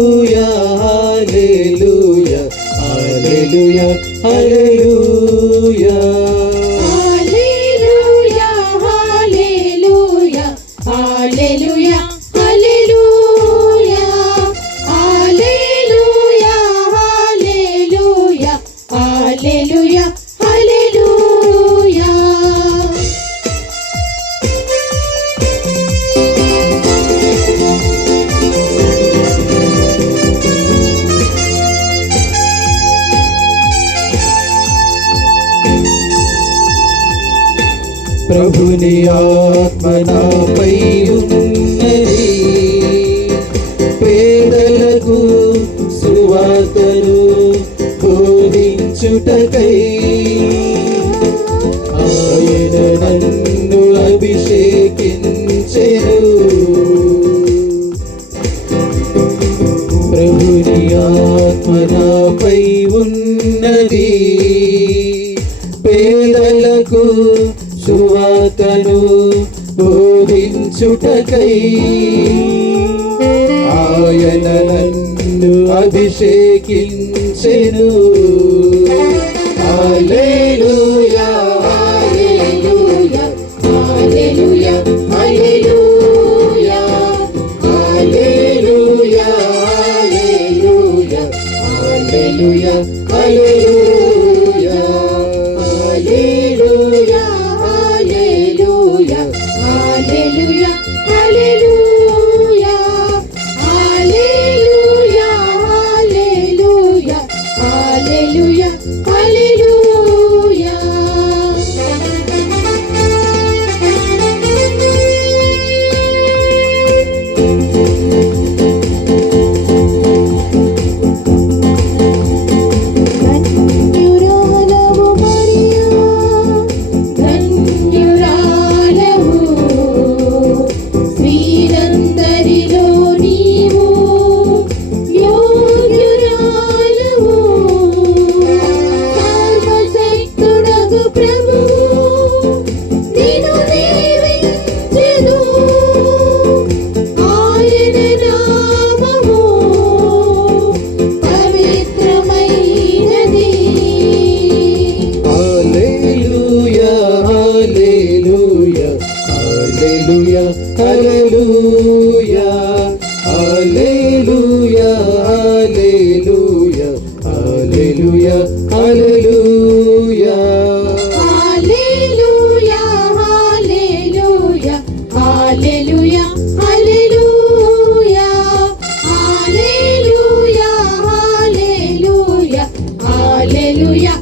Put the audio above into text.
hallelujah, hallelujah. Hallelujah, hallelujah, hallelujah, hallelujah. Hallelujah, hallelujah, hallelujah, hallelujah. ప్రభుని ఆత్మ నాపై ఉన్నది, పేదలకు సువార్తను బోధించుటకై. ఆయన నన్ను అభిషేకించెను. ప్రభుని ఆత్మ నాపై ఉన్నది, పేదలకు సువార్తను బోధించుటకై. ఆయన నన్ను అభిషేకించెను. హల్లెలూయా, Hallelujah, hallelujah, hallelujah. హల్లెలూయా, హల్లెలూయా, హల్లెలూయా, హల్లెలూయా, హల్లెలూయా. Hallelujah, hallelujah, hallelujah. Hallelujah, hallelujah, hallelujah, hallelujah. ధన్యురాలవు Mariya, ధన్యురాలవు, స్త్రీలందరిలో నీవు యోగ్యురాలవు. సర్వశక్తుడగు ప్రభువు నిన్ను దీవించెను. ఆయన నామము పవిత్రమైనది. హల్లెలూయా, హల్లెలూయా, హల్లెలూయా, హల్లెలూయా, హల్లెలూయా, హల్లెలూయా, హల్లెలూయా, హల్లెలూయా. Hallelujah, hallelujah, hallelujah, hallelujah. Hallelujah, hallelujah, hallelujah,